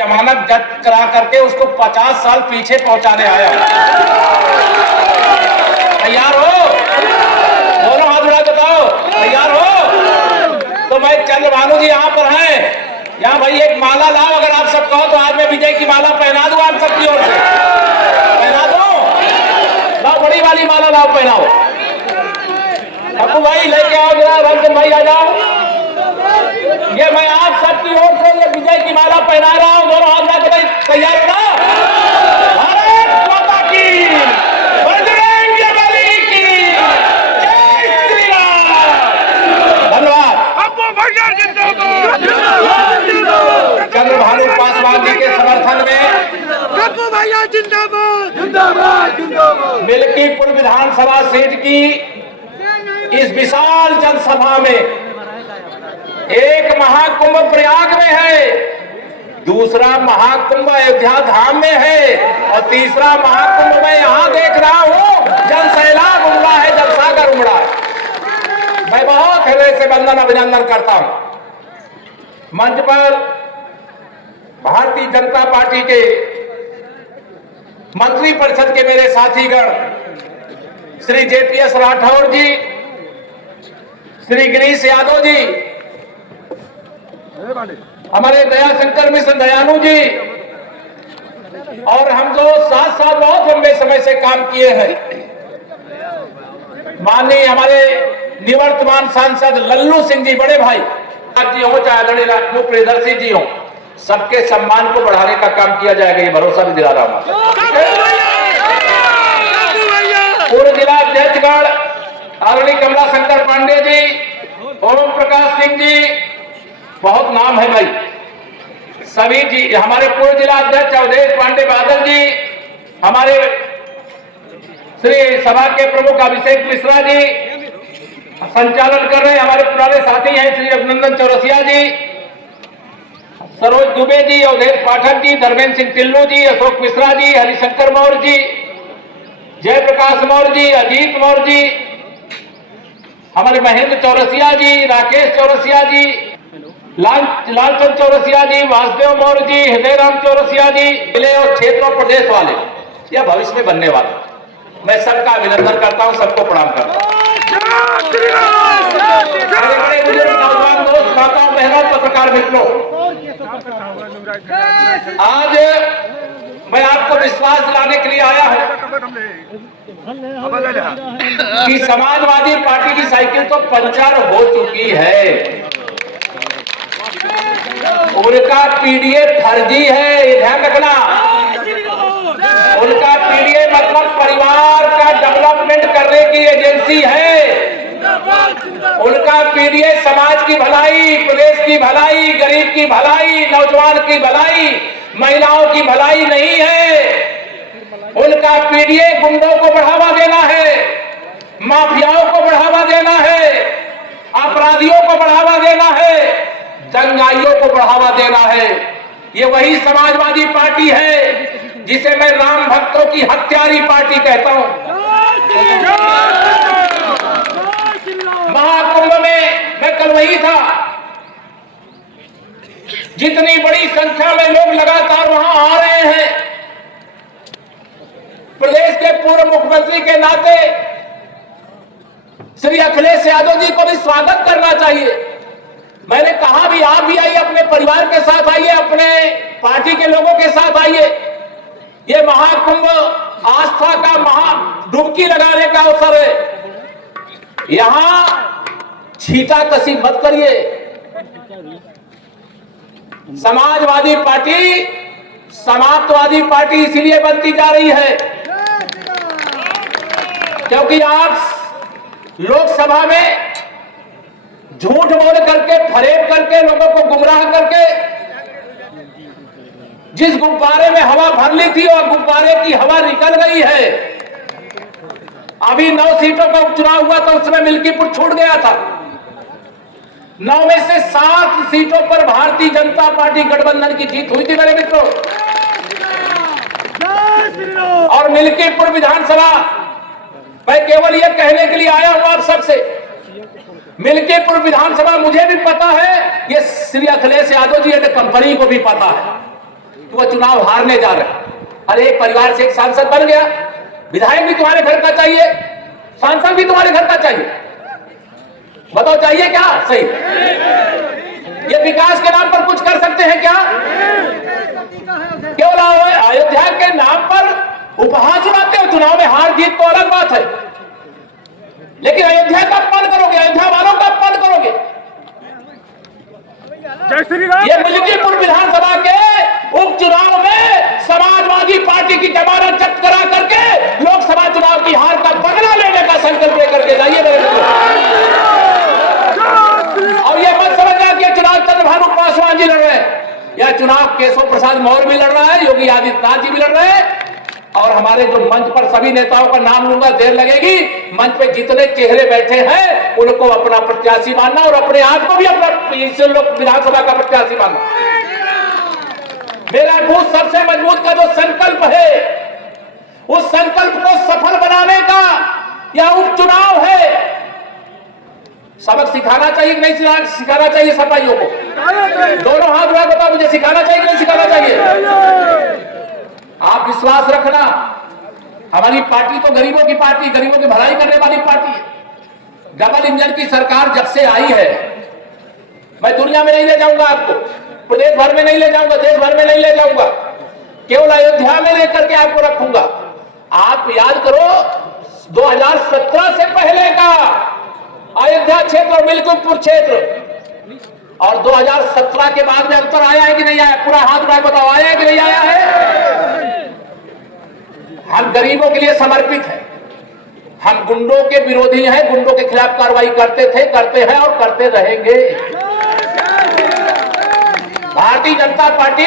जमानत जब्त करा करके उसको 50 साल पीछे पहुंचाने आया। तैयार हो? दोनों हाथ उठा बताओ, तैयार हो? तो भाई चंद्रभानु जी यहाँ पर हैं, यहाँ भाई एक माला लाओ, अगर आप सब कहो तो आज मैं विजय की माला पहना दूं आप सबकी ओर से, पहना दो। लाओ बड़ी वाली माला लाओ, पहनाओ। अबू भाई लेके आओ जरा, रंजन भाई आ जाओ। ये मैं आप सबकी ओर से ये विजय की माला पहना रहा हूं, दोनों हाथ लाके भाई तैयार हो ना? भारत माता की, बजरंग बली की, जय श्री राम। धन्यवाद। चंद्रभानु पासवान जी के समर्थन में भैया जिंदाबाद जिंदाबाद जिंदाबाद। मिल्कीपुर विधानसभा सीट की इस विशाल जनसभा में एक महाकुंभ प्रयाग में है, दूसरा महाकुंभ अयोध्या धाम में है और तीसरा महाकुंभ मैं यहां देख रहा हूं, जनसैलाब उमड़ा है, जनसागर उमड़ा है। मैं बहुत हृदय से वंदन अभिनंदन करता हूं। मंच पर भारतीय जनता पार्टी के मंत्री परिषद के मेरे साथीगण श्री JPS राठौर जी, श्री गिरीश यादव जी, हमारे दयाशंकर मिश्र दयानु जी, और हम जो साथ साथ बहुत लंबे समय से काम किए हैं, माननीय हमारे निवर्तमान सांसद लल्लू सिंह जी, बड़े भाई जी हो चाहे आदरणीय राजपूत प्रियदर्शी जी हो, सबके सम्मान को बढ़ाने का काम किया जाएगा, ये भरोसा भी दिला रहा हूं। पूर्व जिला अध्यक्षगण आदरणीय कमला शंकर पांडे जी, ओम प्रकाश सिंह जी, बहुत नाम है भाई, सभी जी, हमारे पूर्व जिला अध्यक्ष अवधेश पांडे बादल जी, हमारे श्री सभा के प्रमुख अभिषेक मिश्रा जी संचालन कर रहे हैं, हमारे पुराने साथी हैं श्री अभिनंदन चौरसिया जी, सरोज दुबे जी, अवधेश पाठक जी, धर्मेंद्र सिंह टिल्लू जी, अशोक मिश्रा जी, हरिशंकर मौर्य जी, जयप्रकाश मौर्य जी, अजीत मौर्य जी, हमारे महेंद्र चौरसिया जी, राकेश चौरसिया जी, लालचंद चौरसिया जी, वासुदेव मौर्य जी, हृदय राम चौरसिया जी, जिले और क्षेत्र और प्रदेश वाले या भविष्य में बनने वाले, मैं सबका अभिनंदन करता हूं, सबको प्रणाम करता हूं। बड़े बुजुर्ग नौजवान दोस्त, माताओं बहनों, पत्रकार मित्रों, आज मैं आपको विश्वास दिलाने के लिए आया हूं कि समाजवादी पार्टी की साइकिल तो पंचर हो चुकी है, उनका पीडीए फर्जी है, ये ध्यान रखना। उनका पीडीए मतलब परिवार का डेवलपमेंट करने की एजेंसी है। उनका पीडीए समाज की भलाई, प्रदेश की भलाई, गरीब की भलाई, नौजवान की भलाई, महिलाओं की भलाई नहीं है। उनका पीडीए गुंडों को बढ़ावा देना है, माफियाओं को बढ़ावा देना है, अपराधियों को बढ़ावा देना है, दंगाइयों को बढ़ावा देना है। ये वही समाजवादी पार्टी है जिसे मैं राम भक्तों की हत्यारी पार्टी कहता हूं। महाकुंभ में मैं कल वही था, जितनी बड़ी संख्या में लोग लगातार वहां आ रहे हैं, प्रदेश के पूर्व मुख्यमंत्री के नाते श्री अखिलेश यादव जी को भी स्वागत करना चाहिए। मैंने कहा भी आप भी आइए, अपने परिवार के साथ आइए, अपने पार्टी के लोगों के साथ आइए। ये महाकुंभ आस्था का महा डुबकी लगाने का अवसर है। यहां छीटा कसी मत करिए। समाजवादी पार्टी समाप्तवादी पार्टी इसीलिए बनती जा रही है क्योंकि आप लोकसभा में झूठ बोल करके, फरेब करके, लोगों को गुमराह करके जिस गुब्बारे में हवा भर ली थी और गुब्बारे की हवा निकल गई है। अभी 9 सीटों का उपचुनाव हुआ तो उसमें मिल्कीपुर छूट गया था। 9 में से 7 सीटों पर भारतीय जनता पार्टी गठबंधन की जीत हुई थी मेरे मित्रों। और मिल्कीपुर विधानसभा, मैं केवल यह कहने के लिए आया हूं आप सबसे, मिल्कीपुर विधानसभा मुझे भी पता है, ये श्री अखिलेश यादव जी एंड कंपनी को भी पता है। कि वो चुनाव हारने जा रहे हैं। अरे एक परिवार से एक सांसद बन गया, विधायक भी तुम्हारे घर का चाहिए, सांसद भी तुम्हारे घर का चाहिए। बताओ चाहिए क्या? सही। ये विकास के नाम पर कुछ कर सकते हैं क्या? केवल अयोध्या के नाम पर उपहास उड़ाते हो। चुनाव में हार जीत तो अलग बात है, लेकिन अयोध्या का अपमान करोगे, अयोध्या वालों का अपमान करोगे। जय श्री राम। ये मिल्कीपुर विधानसभा के उपचुनाव में समाजवादी पार्टी की जमानत जब्त करा करके लोकसभा चुनाव की हार का बदला लेने का संकल्प लेकर के जाइए मेरे मित्रों। और ये मत समझना कि चुनाव चंद्रभानु पासवान जी लड़ रहे हैं, यह चुनाव केशव प्रसाद मौर्य भी लड़ रहा है, योगी आदित्यनाथ जी भी लड़ रहे हैं। और हमारे जो मंच पर सभी नेताओं का नाम लूंगा, देर लगेगी। मंच पे जितने चेहरे बैठे हैं उनको अपना प्रत्याशी मानना और अपने आप को भी अपना विधानसभा का प्रत्याशी मानना। मेरा बूथ सबसे मजबूत का जो संकल्प है, उस संकल्प को सफल बनाने का यह उपचुनाव है। सबक सिखाना चाहिए कि नहीं सिखाना चाहिए? सफाइयों को दोनों हाथ उठा बताओ, मुझे सिखाना चाहिए कि नहीं सिखाना चाहिए? आप विश्वास रखना, हमारी पार्टी तो गरीबों की पार्टी, गरीबों की भलाई करने वाली पार्टी है। डबल इंजन की सरकार जब से आई है, मैं दुनिया में नहीं ले जाऊंगा आपको, प्रदेश भर में नहीं ले जाऊंगा, देश भर में नहीं ले जाऊंगा, केवल अयोध्या में लेकर के आपको रखूंगा। आप याद करो 2017 से पहले का अयोध्या क्षेत्र और मिल्कीपुर क्षेत्र, और 2017 के बाद में अंतर आया है कि नहीं आया? पूरा हाथ उठाए बताओ, आया है कि नहीं आया है? हम गरीबों के लिए समर्पित हैं, हम गुंडों के विरोधी हैं, गुंडों के खिलाफ कार्रवाई करते थे, करते हैं और करते रहेंगे। भारतीय जनता पार्टी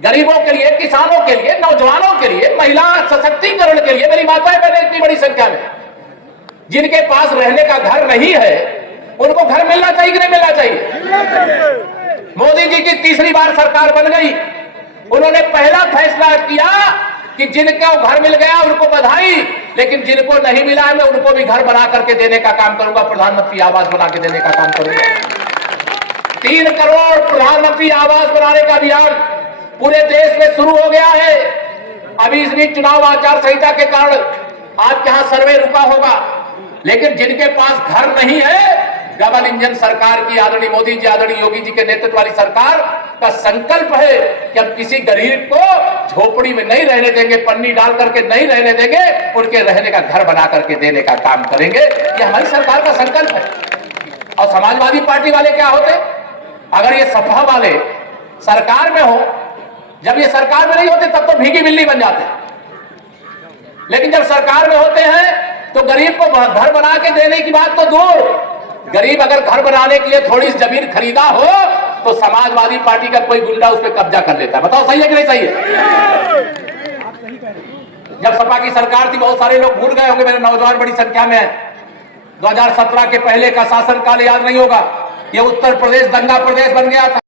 गरीबों के लिए, किसानों के लिए, नौजवानों के लिए, महिला सशक्तिकरण के लिए, मेरी माताएं बहनें इतनी बड़ी संख्या में जिनके पास रहने का घर नहीं है, उनको घर मिलना चाहिए कि नहीं मिलना चाहिए? मोदी जी की तीसरी बार सरकार बन गई, उन्होंने पहला फैसला किया कि जिनको घर मिल गया उनको बधाई, लेकिन जिनको नहीं मिला है मैं उनको भी घर बना करके देने का काम करूंगा, प्रधानमंत्री आवास बना के देने का काम करूंगा। 3 करोड़ प्रधानमंत्री आवास बनाने का अभियान पूरे देश में शुरू हो गया है। अभी इस बीच चुनाव आचार संहिता के कारण आपके यहां सर्वे रुका होगा, लेकिन जिनके पास घर नहीं है, डबल इंजन सरकार की, आदरणीय मोदी जी, आदरणीय योगी जी के नेतृत्व वाली सरकार का संकल्प है कि हम किसी गरीब को झोपड़ी में नहीं रहने देंगे, पन्नी डाल करके नहीं रहने देंगे, उनके रहने का घर बना करके देने का काम करेंगे। ये हमारी सरकार का संकल्प है। और समाजवादी पार्टी वाले क्या होते? अगर ये सपा वाले सरकार में हो, जब ये सरकार में नहीं होते तब तो भीगी बिल्ली बन जाते, लेकिन जब सरकार में होते हैं तो गरीब को घर बना के देने की बात तो दूर, गरीब अगर घर बनाने के लिए थोड़ी जमीन खरीदा हो तो समाजवादी पार्टी का कोई गुंडा उस पर कब्जा कर लेता है। बताओ सही है कि नहीं सही है? जब सपा की सरकार थी, बहुत सारे लोग भूल गए होंगे, मेरे नौजवान बड़ी संख्या में है, 2017 के पहले का शासनकाल याद नहीं होगा। ये उत्तर प्रदेश दंगा प्रदेश बन गया था।